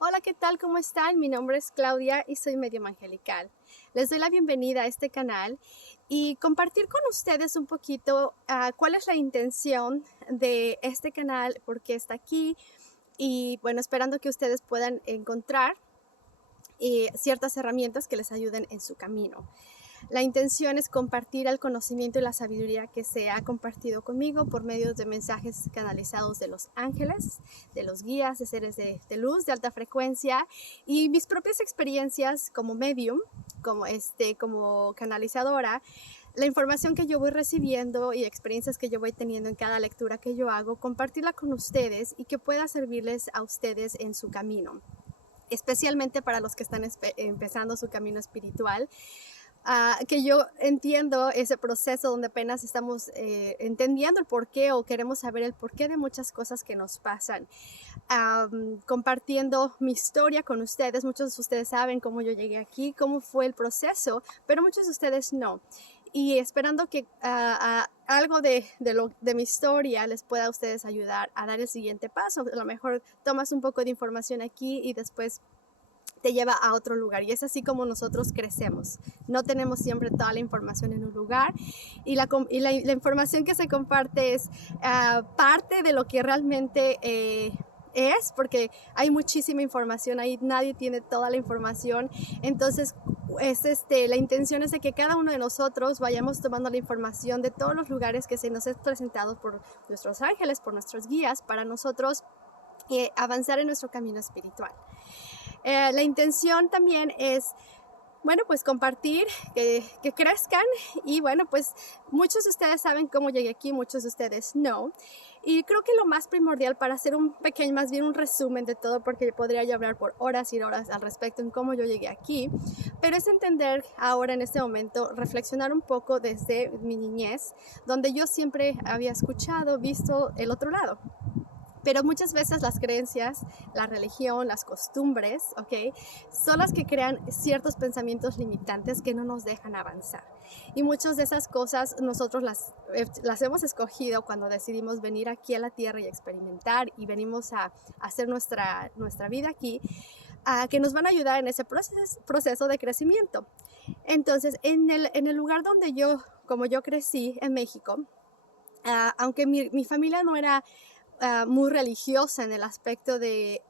Hola, ¿qué tal? ¿Cómo están? Mi nombre es Claudia y soy Medium Angelical. Les doy la bienvenida a este canal y compartir con ustedes un poquito cuál es la intención de este canal, por qué está aquí y bueno, esperando que ustedes puedan encontrar ciertas herramientas que les ayuden en su camino. La intención es compartir el conocimiento y la sabiduría que se ha compartido conmigo por medio de mensajes canalizados de los ángeles, de los guías, de seres de luz, de alta frecuencia y mis propias experiencias como medium, como canalizadora. La información que yo voy recibiendo y experiencias que yo voy teniendo en cada lectura que yo hago, compartirla con ustedes y que pueda servirles a ustedes en su camino, especialmente para los que están empezando su camino espiritual. Que yo entiendo ese proceso donde apenas estamos entendiendo el porqué o queremos saber el porqué de muchas cosas que nos pasan. Compartiendo mi historia con ustedes, muchos de ustedes saben cómo yo llegué aquí, cómo fue el proceso, pero muchos de ustedes no. Y esperando que algo de mi historia les pueda a ustedes ayudar a dar el siguiente paso. A lo mejor tomas un poco de información aquí y después te lleva a otro lugar, y es así como nosotros crecemos. No tenemos siempre toda la información en un lugar y la información que se comparte es parte de lo que realmente es, porque hay muchísima información ahí, nadie tiene toda la información. Entonces la intención es de que cada uno de nosotros vayamos tomando la información de todos los lugares que se nos es presentado por nuestros ángeles, por nuestros guías, para nosotros avanzar en nuestro camino espiritual. La intención también es, bueno, pues compartir, que crezcan, y bueno, pues muchos de ustedes saben cómo llegué aquí, muchos de ustedes no. Y creo que lo más primordial para hacer más bien un resumen de todo, porque podría yo hablar por horas y horas al respecto en cómo yo llegué aquí, pero es entender ahora en este momento, reflexionar un poco desde mi niñez, donde yo siempre había escuchado, visto el otro lado. Pero muchas veces las creencias, la religión, las costumbres, ¿ok?, son las que crean ciertos pensamientos limitantes que no nos dejan avanzar. Y muchas de esas cosas nosotros las hemos escogido cuando decidimos venir aquí a la Tierra y experimentar, y venimos a hacer nuestra vida aquí, que nos van a ayudar en ese proceso de crecimiento. Entonces, en el lugar donde como yo crecí en México, aunque mi familia no era muy religiosa en el aspecto de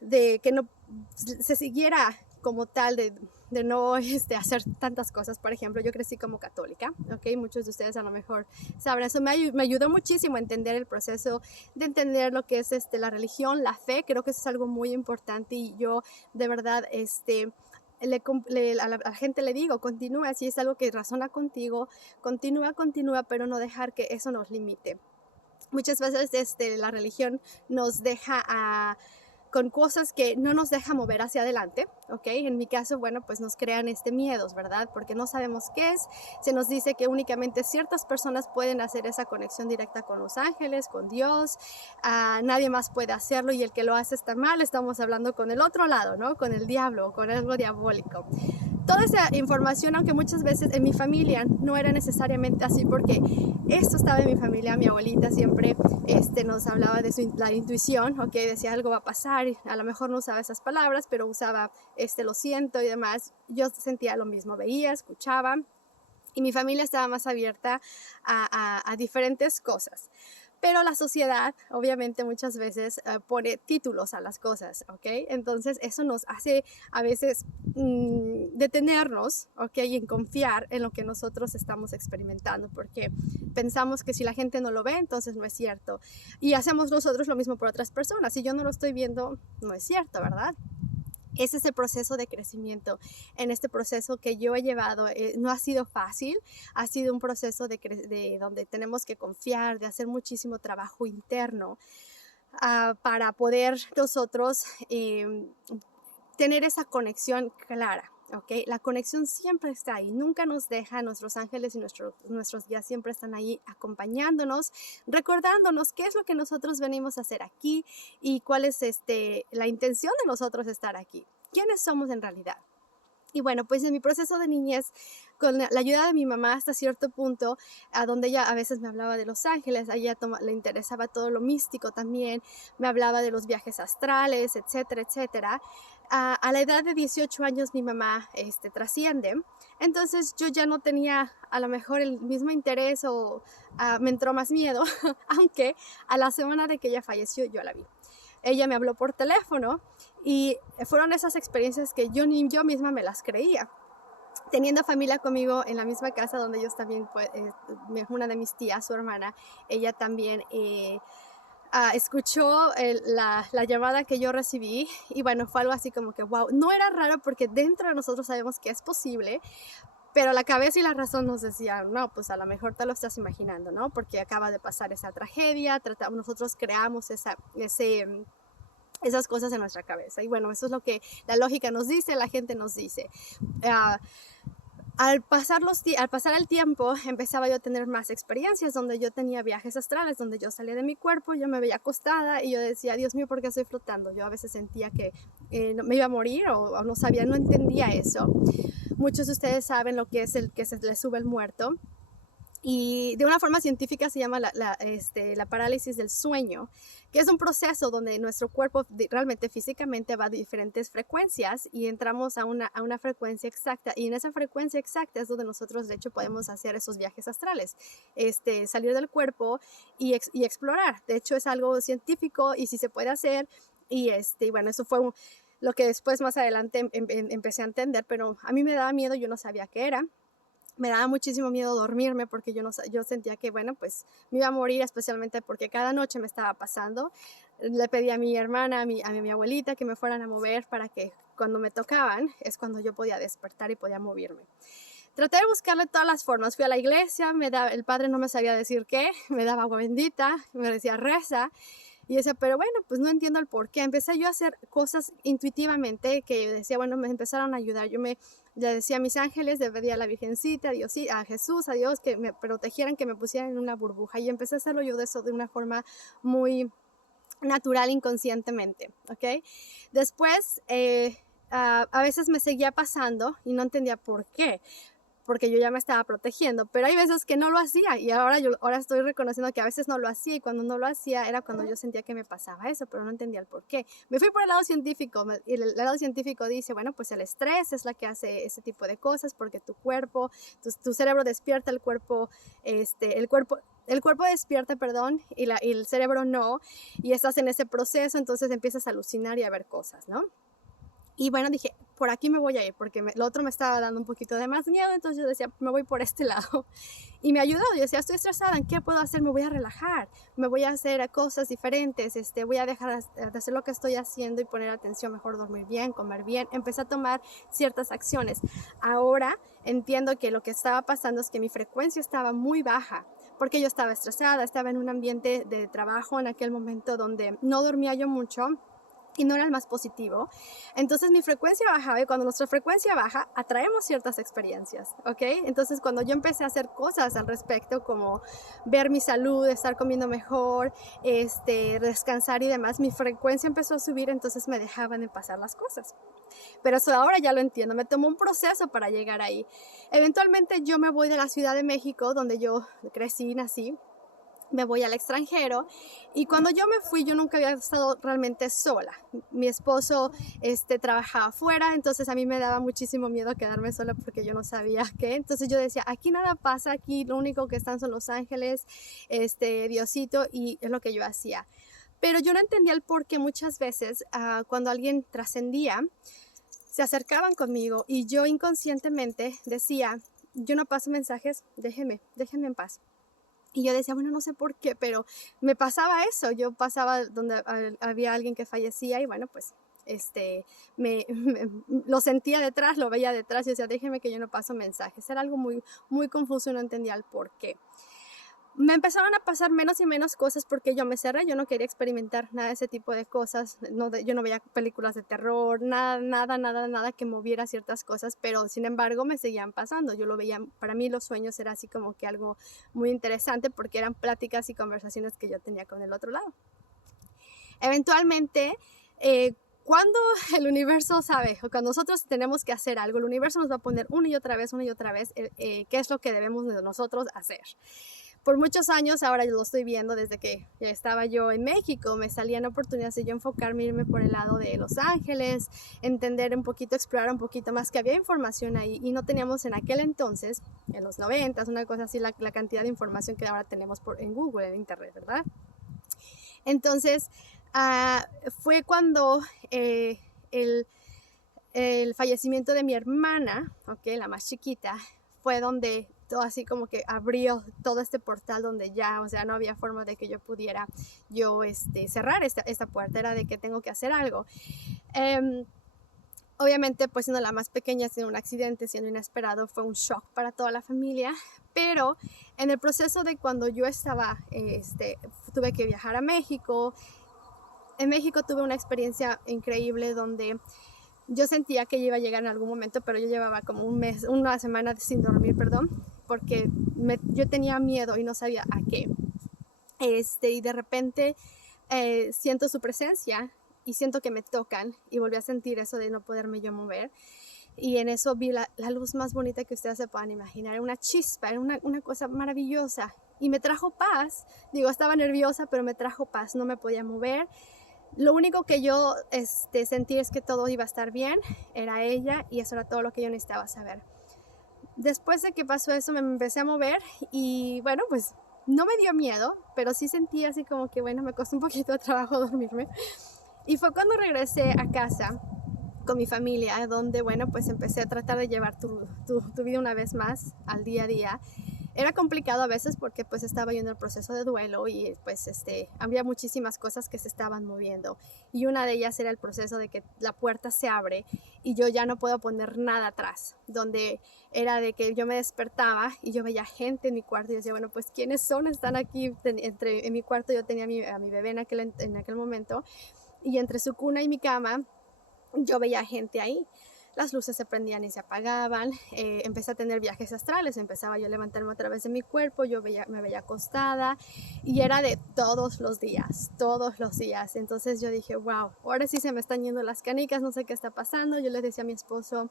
que no se siguiera como tal, de no hacer tantas cosas. Por ejemplo, yo crecí como católica, ¿ok? Muchos de ustedes a lo mejor sabrán eso. Me ayudó muchísimo a entender el proceso, de entender lo que es la religión, la fe. Creo que eso es algo muy importante, y yo de verdad a la gente le digo, continúa, si es algo que razona contigo, continúa, pero no dejar que eso nos limite. Muchas veces la religión nos deja con cosas que no nos deja mover hacia adelante, ¿ok? En mi caso, bueno, pues nos crean miedos, ¿verdad? Porque no sabemos qué es. Se nos dice que únicamente ciertas personas pueden hacer esa conexión directa con los ángeles, con Dios. Nadie más puede hacerlo, y el que lo hace está mal. Estamos hablando con el otro lado, ¿no? Con el diablo, con algo diabólico. Toda esa información, aunque muchas veces en mi familia no era necesariamente así, porque esto estaba en mi familia. Mi abuelita siempre nos hablaba de la intuición, ¿ok? Decía algo va a pasar, y a lo mejor no usaba esas palabras, pero usaba lo siento y demás. Yo sentía lo mismo, veía, escuchaba, y mi familia estaba más abierta a diferentes cosas. Pero la sociedad, obviamente, muchas veces pone títulos a las cosas, ¿ok? Entonces eso nos hace a veces detenernos, ¿ok? Y en confiar en lo que nosotros estamos experimentando, porque pensamos que si la gente no lo ve, entonces no es cierto. Y hacemos nosotros lo mismo por otras personas. Si yo no lo estoy viendo, no es cierto, ¿verdad? Ese es el proceso de crecimiento. En este proceso que yo he llevado, no ha sido fácil. Ha sido un proceso de donde tenemos que confiar, de hacer muchísimo trabajo interno para poder nosotros tener esa conexión clara. Okay. La conexión siempre está ahí, nunca nos deja. Nuestros ángeles y nuestros guías siempre están ahí acompañándonos, recordándonos qué es lo que nosotros venimos a hacer aquí y cuál es la intención de nosotros estar aquí. ¿Quiénes somos en realidad? Y bueno, pues en mi proceso de niñez, con la ayuda de mi mamá hasta cierto punto, a donde ella a veces me hablaba de Los Ángeles, a ella le interesaba todo lo místico también, me hablaba de los viajes astrales, etcétera, etcétera. A la edad de 18 años mi mamá trasciende, entonces yo ya no tenía a lo mejor el mismo interés o me entró más miedo, aunque a la semana de que ella falleció yo la vi. Ella me habló por teléfono y fueron esas experiencias que yo ni yo misma me las creía. Teniendo familia conmigo en la misma casa donde ellos también, pues, una de mis tías, su hermana, ella también escuchó la llamada que yo recibí y bueno, fue algo así como que wow, no era raro porque dentro de nosotros sabemos que es posible, pero la cabeza y la razón nos decían, no, pues a lo mejor te lo estás imaginando, ¿no? Porque acaba de pasar esa tragedia, nosotros creamos esas cosas en nuestra cabeza. Y bueno, eso es lo que la lógica nos dice, la gente nos dice. Uh, al pasar el tiempo, empezaba yo a tener más experiencias donde yo tenía viajes astrales, donde yo salía de mi cuerpo, yo me veía acostada y yo decía, Dios mío, ¿por qué estoy flotando? Yo a veces sentía que me iba a morir o no sabía, no entendía eso. Muchos de ustedes saben lo que es el que se le sube el muerto. Y de una forma científica se llama la parálisis del sueño, que es un proceso donde nuestro cuerpo realmente físicamente va a diferentes frecuencias y entramos a una frecuencia exacta. Y en esa frecuencia exacta es donde nosotros de hecho podemos hacer esos viajes astrales, salir del cuerpo y explorar. De hecho es algo científico y sí se puede hacer. Y bueno, eso fue lo que después más adelante empecé a entender, pero a mí me daba miedo, yo no sabía qué era. Me daba muchísimo miedo dormirme porque yo sentía que, bueno, pues me iba a morir, especialmente porque cada noche me estaba pasando. Le pedí a mi hermana, a mi abuelita que me fueran a mover para que cuando me tocaban es cuando yo podía despertar y podía moverme. Traté de buscarle todas las formas. Fui a la iglesia, el padre no me sabía decir qué, me daba agua bendita, me decía reza. Y yo decía, pero bueno, pues no entiendo el por qué. Empecé yo a hacer cosas intuitivamente que yo decía, bueno, me empezaron a ayudar. Yo le decía a mis ángeles, le pedía a la Virgencita, a Dios, a Jesús, a Dios, que me protegieran, que me pusieran en una burbuja. Y empecé a hacerlo yo de eso de una forma muy natural, inconscientemente, ¿ok? Después, a veces me seguía pasando y no entendía por qué, porque yo ya me estaba protegiendo, pero hay veces que no lo hacía y ahora estoy reconociendo que a veces no lo hacía y cuando no lo hacía era cuando yo sentía que me pasaba eso, pero no entendía el por qué. Me fui por el lado científico y el lado científico dice, bueno, pues el estrés es la que hace ese tipo de cosas porque tu cuerpo, tu cerebro despierta, el cuerpo despierta, perdón, y el cerebro no, y estás en ese proceso, entonces empiezas a alucinar y a ver cosas, ¿no? Y bueno, dije, por aquí me voy a ir, porque lo otro me estaba dando un poquito de más miedo, entonces yo decía, me voy por este lado. Y me ayudó, yo decía, estoy estresada, ¿en qué puedo hacer? Me voy a relajar, me voy a hacer cosas diferentes, voy a dejar de hacer lo que estoy haciendo y poner atención, mejor dormir bien, comer bien. Empecé a tomar ciertas acciones. Ahora entiendo que lo que estaba pasando es que mi frecuencia estaba muy baja, porque yo estaba estresada, estaba en un ambiente de trabajo en aquel momento donde no dormía yo mucho, y no era el más positivo. Entonces mi frecuencia bajaba y cuando nuestra frecuencia baja, atraemos ciertas experiencias, ¿ok? Entonces cuando yo empecé a hacer cosas al respecto, como ver mi salud, estar comiendo mejor, descansar y demás, mi frecuencia empezó a subir, entonces me dejaban de pasar las cosas. Pero eso ahora ya lo entiendo, me tomó un proceso para llegar ahí. Eventualmente yo me voy de la Ciudad de México, donde yo crecí y nací, me voy al extranjero y cuando yo me fui yo nunca había estado realmente sola. Mi esposo trabajaba afuera, entonces a mí me daba muchísimo miedo quedarme sola porque yo no sabía qué. Entonces yo decía, aquí nada pasa, aquí lo único que están son los ángeles, Diosito, y es lo que yo hacía. Pero yo no entendía el por qué muchas veces cuando alguien trascendía, se acercaban conmigo y yo inconscientemente decía, yo no paso mensajes, déjeme en paz. Y yo decía, bueno, no sé por qué, pero me pasaba eso. Yo pasaba donde había alguien que fallecía y bueno, pues lo sentía detrás, lo veía detrás y decía, déjeme que yo no paso mensajes. Era algo muy, muy confuso y no entendía el por qué. Me empezaron a pasar menos y menos cosas porque yo me cerré, yo no quería experimentar nada de ese tipo de cosas, yo no veía películas de terror, nada que moviera ciertas cosas, pero sin embargo me seguían pasando, yo lo veía, para mí los sueños era así como que algo muy interesante porque eran pláticas y conversaciones que yo tenía con el otro lado. Eventualmente, cuando el universo sabe, o cuando nosotros tenemos que hacer algo, el universo nos va a poner una y otra vez, qué es lo que debemos de nosotros hacer. Por muchos años, ahora yo lo estoy viendo desde que ya estaba yo en México, me salían oportunidades de yo enfocarme, irme por el lado de Los Ángeles, entender un poquito, explorar un poquito más, que había información ahí y no teníamos en aquel entonces, en los 90s, una cosa así, la cantidad de información que ahora tenemos en Google, en Internet, ¿verdad? Entonces, fue cuando el fallecimiento de mi hermana, okay, la más chiquita, fue donde todo así como que abrió todo este portal donde ya, o sea, no había forma de que yo pudiera cerrar esta puerta, era de que tengo que hacer algo. Obviamente, pues siendo la más pequeña, siendo un accidente, siendo inesperado, fue un shock para toda la familia, pero en el proceso de cuando yo estaba, tuve que viajar a México. En México tuve una experiencia increíble donde yo sentía que iba a llegar en algún momento, pero yo llevaba como una semana sin dormir, porque yo tenía miedo y no sabía a qué. Y de repente siento su presencia y siento que me tocan y volví a sentir eso de no poderme yo mover. Y en eso vi la luz más bonita que ustedes se puedan imaginar. Era una chispa, era una cosa maravillosa. Y me trajo paz. Digo, estaba nerviosa, pero me trajo paz. No me podía mover. Lo único que yo sentí es que todo iba a estar bien. Era ella y eso era todo lo que yo necesitaba saber. Después de que pasó eso me empecé a mover y bueno, pues no me dio miedo, pero sí sentí así como que bueno, me costó un poquito de trabajo dormirme. Y fue cuando regresé a casa con mi familia, donde bueno, pues empecé a tratar de llevar tu vida una vez más al día a día. Era complicado a veces porque pues estaba yo en el proceso de duelo y pues había muchísimas cosas que se estaban moviendo y una de ellas era el proceso de que la puerta se abre y yo ya no puedo poner nada atrás, donde era de que yo me despertaba y yo veía gente en mi cuarto y decía, bueno, pues ¿quiénes son? Están aquí en mi cuarto. Yo tenía a mi bebé en aquel momento y entre su cuna y mi cama yo veía gente ahí. Las luces se prendían y se apagaban, empecé a tener viajes astrales, empezaba yo a levantarme a través de mi cuerpo, me veía acostada y era de todos los días. Entonces yo dije, wow, ahora sí se me están yendo las canicas, no sé qué está pasando. Yo le decía a mi esposo,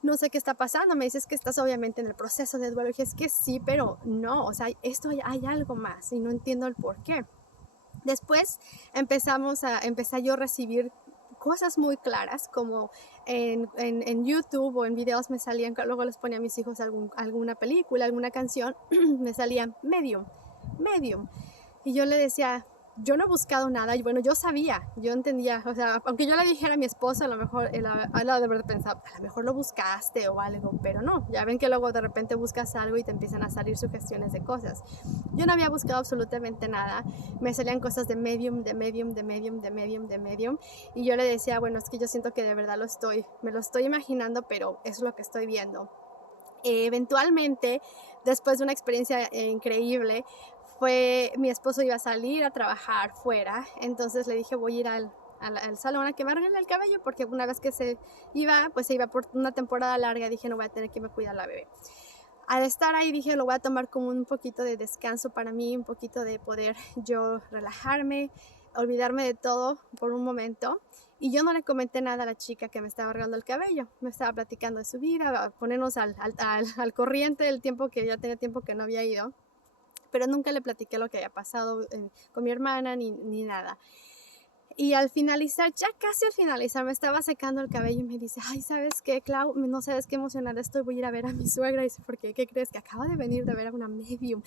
no sé qué está pasando. Me dices que estás obviamente en el proceso de duelo. Y dije, es que sí, pero no, o sea, hay algo más y no entiendo el por qué. Después empecé yo a recibir cosas muy claras, como en YouTube o en videos me salían, luego les ponía a mis hijos alguna película, alguna canción, me salían medium. Y yo le decía, yo no he buscado nada, y bueno, yo sabía, yo entendía, o sea, aunque yo le dijera a mi esposo, a lo mejor él ha de haber pensado, a lo mejor lo buscaste o algo, pero no, ya ven que luego de repente buscas algo y te empiezan a salir sugestiones de cosas. Yo no había buscado absolutamente nada, me salían cosas de medium, y yo le decía, bueno, es que yo siento que de verdad me lo estoy imaginando, pero eso es lo que estoy viendo. Eventualmente, después de una experiencia increíble, mi esposo iba a salir a trabajar fuera, entonces le dije, voy a ir al salón a que me arregle el cabello, porque una vez que se iba por una temporada larga. Dije, no voy a tener que me cuidar la bebé. Al estar ahí dije, lo voy a tomar como un poquito de descanso para mí, un poquito de poder yo relajarme, olvidarme de todo por un momento. Y yo no le comenté nada a la chica que me estaba arreglando el cabello. Me estaba platicando de su vida, ponernos al corriente del tiempo, que ya tenía tiempo que no había ido. Pero nunca le platiqué lo que había pasado con mi hermana ni nada. Y al finalizar, ya casi al finalizar, me estaba secando el cabello y me dice, ay, ¿sabes qué, Clau? No sabes qué emocionada estoy, voy a ir a ver a mi suegra. Y dice, ¿por qué? ¿Qué crees? Que acaba de venir de ver a una medium.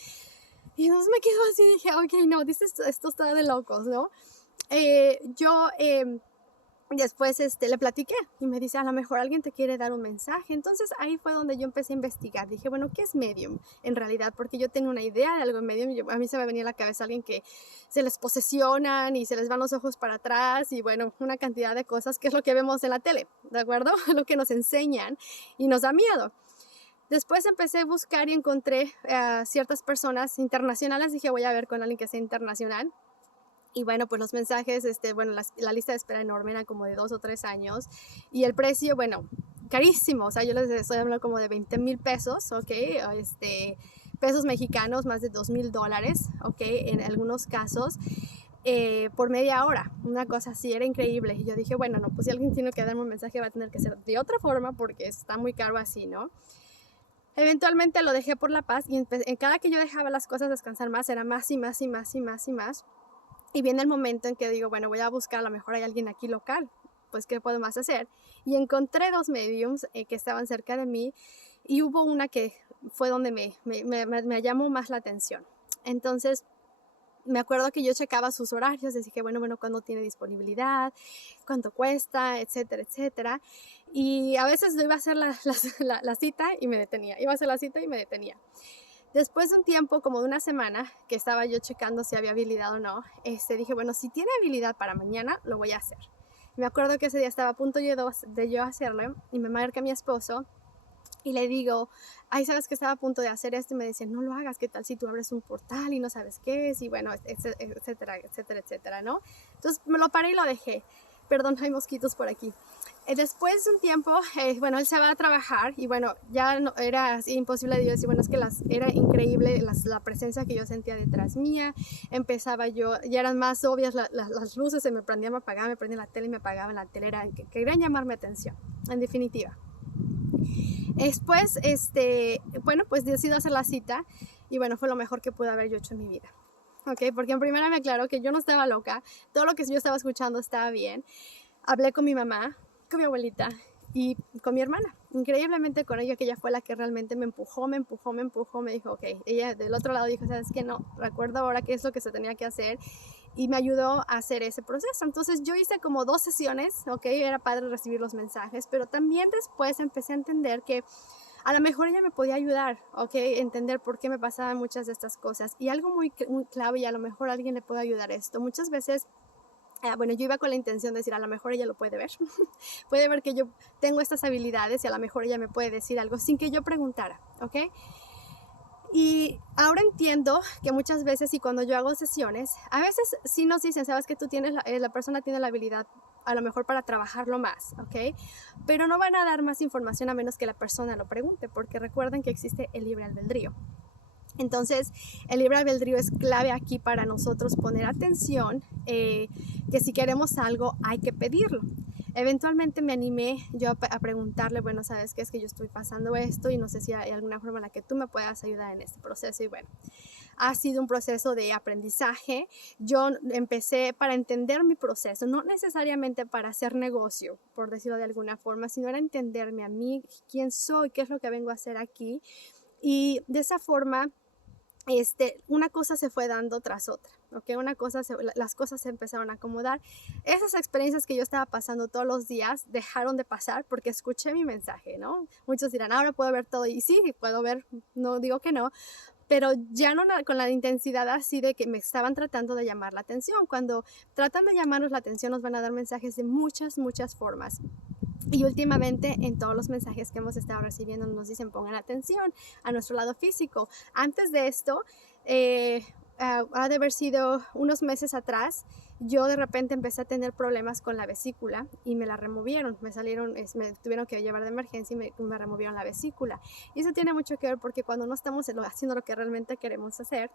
Y entonces me quedo así y dije, ok, no, esto está de locos, ¿no? Después le platiqué y me dice, a lo mejor alguien te quiere dar un mensaje. Entonces ahí fue donde yo empecé a investigar. Dije, bueno, ¿qué es medium en realidad? Porque yo tenía una idea de algo en medium y a mí se me venía a la cabeza alguien que se les posesionan y se les van los ojos para atrás y bueno, una cantidad de cosas que es lo que vemos en la tele, ¿de acuerdo? Lo que nos enseñan y nos da miedo. Después empecé a buscar y encontré ciertas personas internacionales. Dije, voy a ver con alguien que sea internacional. Y bueno, pues los mensajes, la lista de espera enorme, era como de 2 o 3 años. Y el precio, bueno, carísimo. O sea, yo les estoy hablando como de 20,000 pesos, ¿ok? Pesos mexicanos, más de $2,000, ¿ok? En algunos casos. por media hora, una cosa así, era increíble. Y yo dije, bueno, no, pues si alguien tiene que darme un mensaje va a tener que ser de otra forma porque está muy caro así, ¿no? Eventualmente lo dejé por la paz y en cada que yo dejaba las cosas descansar más, era más y más y más y más y más. Y viene el momento en que digo, bueno, voy a buscar, a lo mejor hay alguien aquí local, pues ¿qué podemos hacer? Y encontré 2 mediums que estaban cerca de mí y hubo una que fue donde me llamó más la atención. Entonces, me acuerdo que yo checaba sus horarios, y dije, bueno, cuándo tiene disponibilidad, cuánto cuesta, etcétera, etcétera. Y a veces yo iba a hacer la cita y me detenía, iba a hacer la cita y me detenía. Después de un tiempo, como de una semana, que estaba yo checando si había habilidad o no, dije, bueno, si tiene habilidad para mañana, lo voy a hacer. Me acuerdo que ese día estaba a punto de yo hacerlo y me marca mi esposo y le digo, ay, ¿sabes que estaba a punto de hacer esto? Y me dice, no lo hagas, ¿qué tal si tú abres un portal y no sabes qué es? Y bueno, etcétera, etcétera, etcétera, ¿no? Entonces me lo paré y lo dejé. Perdón, hay mosquitos por aquí. Después de un tiempo, bueno, él se va a trabajar y bueno, ya no, era así imposible de yo decir, bueno, es que era increíble la presencia que yo sentía detrás mía. Empezaba yo, ya eran más obvias las luces, se me prendían, me apagaban, me prendían la tele y me apagaban la tele, que querían llamarme atención, en definitiva. Después, bueno, pues decido hacer la cita y bueno, fue lo mejor que pude haber yo hecho en mi vida. ¿Ok? Porque en primera me aclaró que yo no estaba loca, todo lo que yo estaba escuchando estaba bien. Hablé con mi mamá, con mi abuelita y con mi hermana. Increíblemente con ella, que ella fue la que realmente me empujó, me dijo, ok, ella del otro lado dijo, ¿sabes qué? No, recuerdo ahora qué es lo que se tenía que hacer y me ayudó a hacer ese proceso. Entonces yo hice como 2 sesiones, ok, era padre recibir los mensajes, pero también después empecé a entender que a lo mejor ella me podía ayudar, ok, entender por qué me pasaban muchas de estas cosas. Y algo muy clave, y a lo mejor a alguien le puede ayudar esto, muchas veces, bueno, yo iba con la intención de decir, a lo mejor ella lo puede ver, puede ver que yo tengo estas habilidades y a lo mejor ella me puede decir algo sin que yo preguntara, ok. Y ahora entiendo que muchas veces y cuando yo hago sesiones, a veces sí nos dicen, sabes que tú tienes, la persona tiene la habilidad a lo mejor para trabajarlo más, ¿ok? Pero no van a dar más información a menos que la persona lo pregunte, porque recuerden que existe el libre albedrío. Entonces, el libre albedrío es clave aquí para nosotros poner atención, que si queremos algo hay que pedirlo. Eventualmente me animé yo a preguntarle, bueno, ¿sabes qué? Es que yo estoy pasando esto y no sé si hay alguna forma en la que tú me puedas ayudar en este proceso. Y bueno, ha sido un proceso de aprendizaje. Yo empecé para entender mi proceso, no necesariamente para hacer negocio, por decirlo de alguna forma, sino era entenderme a mí, quién soy, qué es lo que vengo a hacer aquí. Y de esa forma, una cosa se fue dando tras otra, ¿ok? Las cosas se empezaron a acomodar. Esas experiencias que yo estaba pasando todos los días dejaron de pasar porque escuché mi mensaje, ¿no? Muchos dirán, ahora puedo ver todo, y sí, puedo ver, no digo que no, pero ya no con la intensidad así de que me estaban tratando de llamar la atención. Cuando tratan de llamarnos la atención nos van a dar mensajes de muchas, muchas formas. Y últimamente en todos los mensajes que hemos estado recibiendo nos dicen pongan atención a nuestro lado físico. Antes de esto, ha de haber sido unos meses atrás, yo de repente empecé a tener problemas con la vesícula y me la removieron, me tuvieron que llevar de emergencia y me removieron la vesícula. Y eso tiene mucho que ver porque cuando no estamos haciendo lo que realmente queremos hacer,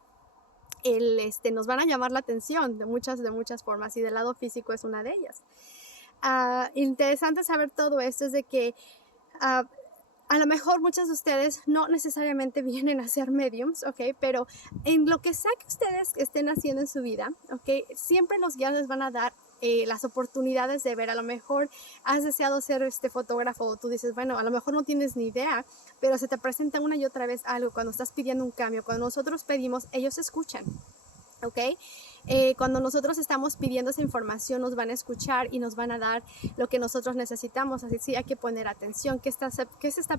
nos van a llamar la atención de muchas formas y del lado físico es una de ellas. Interesante saber todo esto es de que a lo mejor muchos de ustedes no necesariamente vienen a ser mediums, ¿ok? Pero en lo que sea que ustedes estén haciendo en su vida, ¿ok? Siempre los guías les van a dar las oportunidades de ver. A lo mejor has deseado ser fotógrafo o tú dices, bueno, a lo mejor no tienes ni idea, pero se te presenta una y otra vez algo cuando estás pidiendo un cambio. Cuando nosotros pedimos, ellos escuchan. ¿Ok? Cuando nosotros estamos pidiendo esa información nos van a escuchar y nos van a dar lo que nosotros necesitamos, así sí hay que poner atención, ¿qué se está